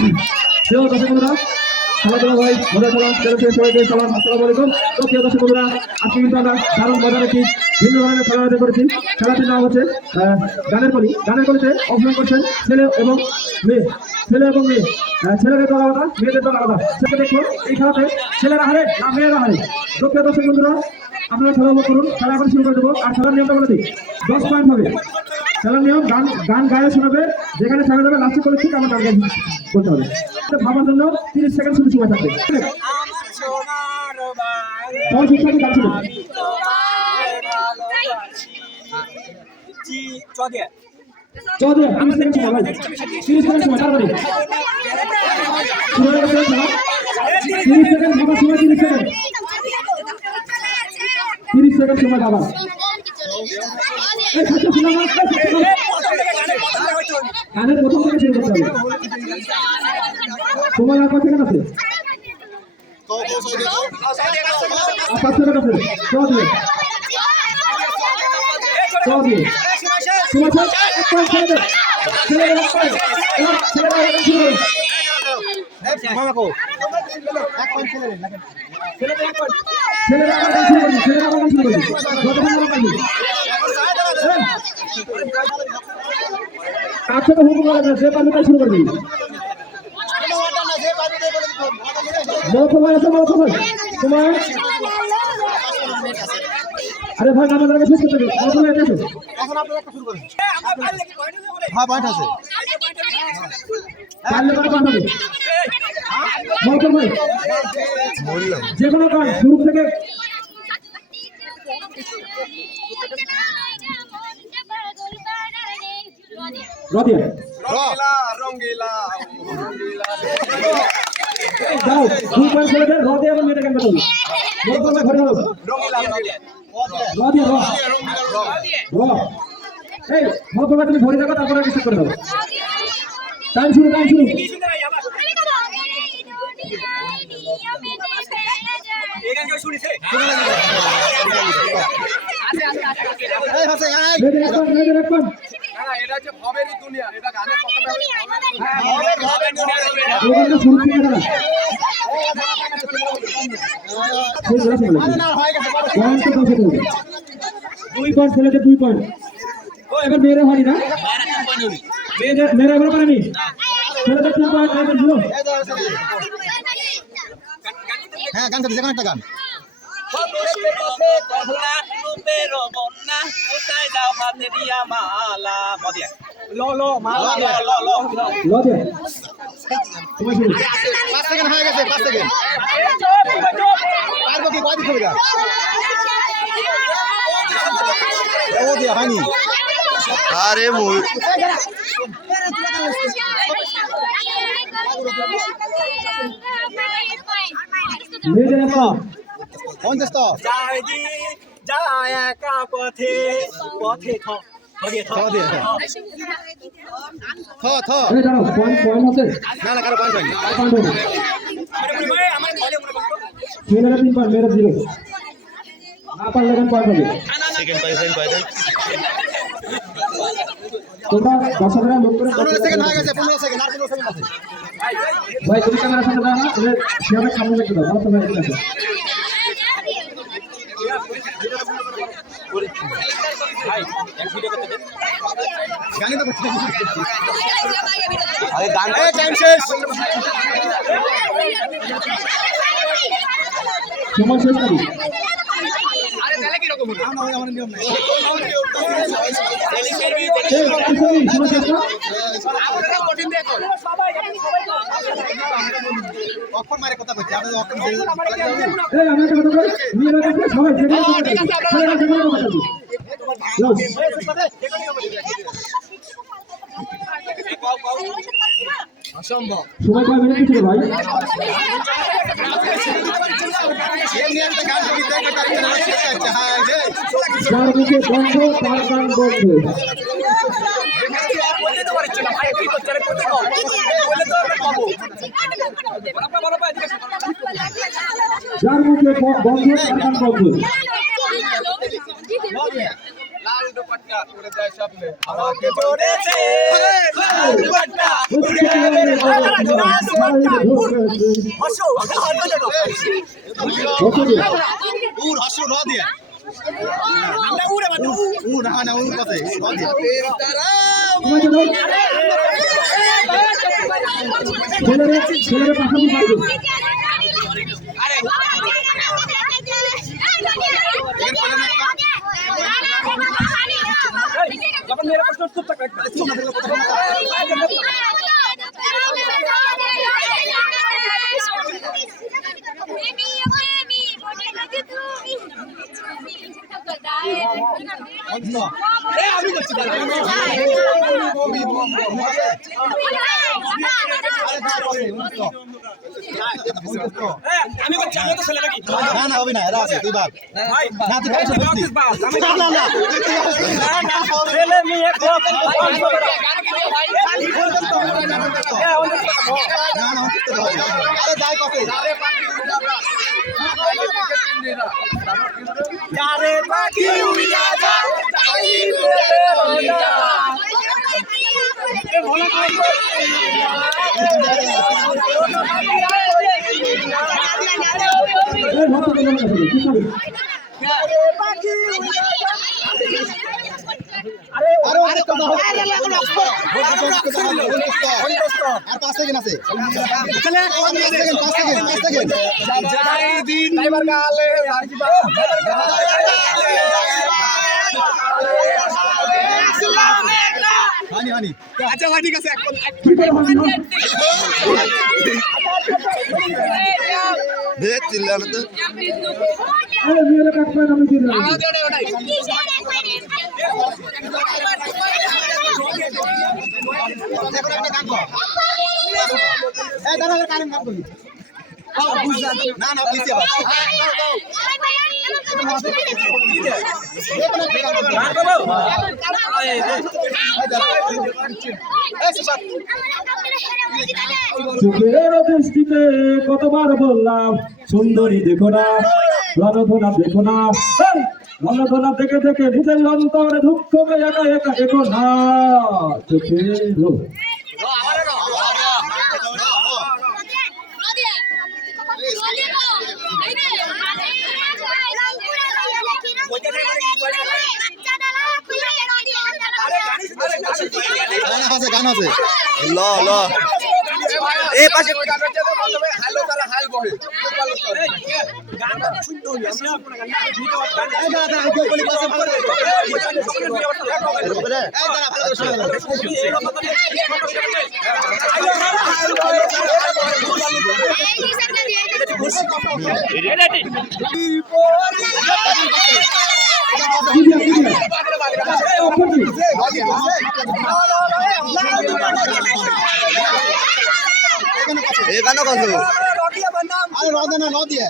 প্রিয় দর্শক বন্ধুরা, খেলাধুলা ভাই মজার খেলা চলছে, সবাইকে সালাম, আসসালামু আলাইকুম। তো প্রিয় দর্শক বন্ধুরা, আজকে কিন্তু আমরা দারুণ মজার একটি ভিন্ন ধরনের খেলা আয়োজন করেছি। খেলাটির নাম হচ্ছে গানের কলি। গানের কলিতে অংশগ্রহণ করছেন ছেলে এবং মেয়ে। ছেলেদের দল আলাদা, মেয়েদের দল আলাদা। সেটা দেখুন, এই খেলাতে ছেলেরা হারে না মেয়েরা হারে। তো প্রিয় দর্শক বন্ধুরা, আপনারা খেলা উপভোগ করুন। খেলা এখন শুরু করে দেবো। আর খেলার নিয়মটা বলে দিই, 10 পয়েন্ট হবে। খেলার নিয়ম, গান গায়ে শোনাবে, যেখানে থাকা যাবে লাস্টে করে ঠিক আমার গান গায়ে বলতে হবে। ভাবার জন্য 30 সেকেন্ড শুধু সময় থাকবে। গান শুনুন। চৌধুরী 30 সেকেন্ড সময় ভাই, 30 সেকেন্ড সময়, তাড়াতাড়ি শুরু হয়ে গেছে খেলা। 30 সেকেন্ড ভাবার সময়, 30 সেকেন্ড, 30 সেকেন্ড সময় ভাবা। গানের প্রথম থেকে শুরু করতে হবে। সময় আর 5 সেকেন্ড আছে, 5 সেকেন্ড আছে। চৌধুরী সময় এক পয়েন্ট ছেড়ে দেয়। ছেলেরা এক পয়েন্ট, ছেলেরা শুরু করে। ছেলেরা আবার গান শুরু করবি, ছেলেরা আবার গান শুরু করবি, যতক্ষণ আবার গান তার থেকে হুকুম করে না, যে পারবি তাই শুরু করবি। সময় আছে, সময়। আরে ভাই, আমাদের আগে শেষ করতে হবে। সময় আছে, এখন আপনারা একটা শুরু করেন। হ্যাঁ, পয়েন্ট আছে, পারলে পরে পয়েন্ট হবে। ভাই যে কোনো গান শুরু থেকে যাও 2 পয়েন্ট ছেড়ে দেন। রদে এবং মেয়েটা গান করবে। ঘরে হলো এই মহকুমা, তুমি ঘরে যাবো, তারপরে ডিসাইড করে দেবো। টাইম শুরু। দুই পয়েন্ট ছেলেতে, 2 পয়েন্ট। ও এবার মেয়েরা হয়নি না, মেয়েরা এবার পারেনি। ছেলেদের 3 পয়েন্ট। হ্যাঁ, গান করতে, যেকোনো একটা গান। হয়ে গেছে, 5 সেকেন্ড। পারবো কি, কয় দিতে হবে গান? ও দিয়া হয়নি। আরে মুই তোমরা দর্শকরা লোক করে 15 সেকেন্ড হয়ে গেছে, 15 সেকেন্ড, আর 15 সেকেন্ড আছে। ভাই তুমি ক্যামেরার সামনে দাও না, তাহলে সেভাবে সামনে দেখতে দাও। ভালো তো ভাই, ঠিক আছে। গানে তো করতে আরে গান এ টাইম শেষ। সময় শেষ করি। আরে তাহলে কি রকম হলো? আমার নিয়ম নাই। সময় শেষ না, আপনারা কঠিন দেখো সবাই অক্ষর মারে কথা বলছি। আপনারা অক্ষর এই আমি একটা কথা বলি, নিয়ে রাখো সবাই, যেখানে অসম্ভব। সময় কয় মিনিট ছিল ভাই? এমনি একটা গান যদি দেখে তার জন্য শেষ আছে। হ্যাঁ, যার মুখে বন্ধ তার গান বন্ধ। যার মুখে বন্ধ তার গান বন্ধ। আমাকে ধরেছে উর হাসু র দিয়ে আমরা উড়ে বাদ উড় না উড় কথা র দিয়ে ছেলেরা পাশাপাশি পারবে না না হবে না এরা আছে দুইবার না তুই পাইছো বুঝতি না না ছেলে মেয়ে সব না না আরে যাই কফি যারে পাখি উড়িয়া যায় তাই উড়ে আরে কথা হবে আর 5 সেকেন্ড আছে চলে 5 সেকেন্ড যাই দিন ড্রাইভার গালে হানি হানি আচ্ছা ভাই ঠিক আছে দে চিল্লানো তো আরে মেয়েরা কাট পায় আমি দিলাম এখন একটা গান কর এই দাঁড়া কারেন গান করবি না না প্লিজ আবার চোখের দৃষ্টিতে কতবার বললাম সুন্দরী দেখো না রণধনা দেখো না রণধনা দেখে দেখে নিজের অন্তরে দুঃখ একা একা দেখো না চোখের গান আছে ল ল এ পাশে হ্যালো তারা হাই বহে গানটা শুনতে হই আমরা দাদা আগে বলি পাশে ভালো করে এই দাদা ভালো এখানে কত আরে রদে না ন দিয়ে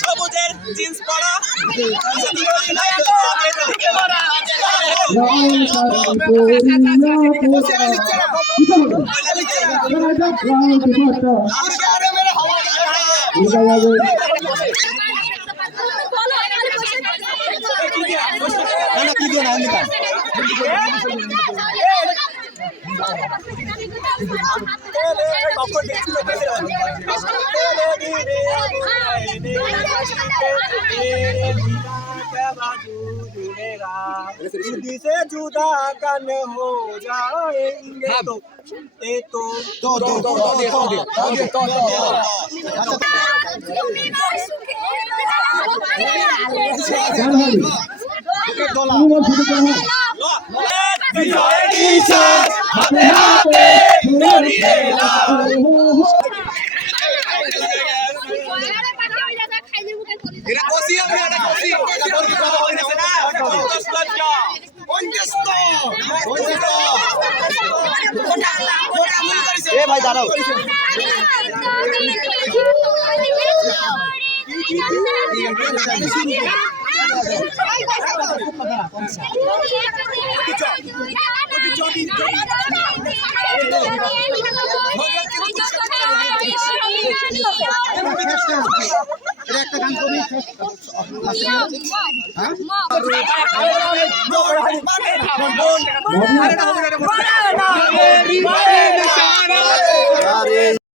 সবুজের জিন্স পরা কি দিয়ে না से जुदा कन हो जाएंगे ভাই দাঁড়াও বাবু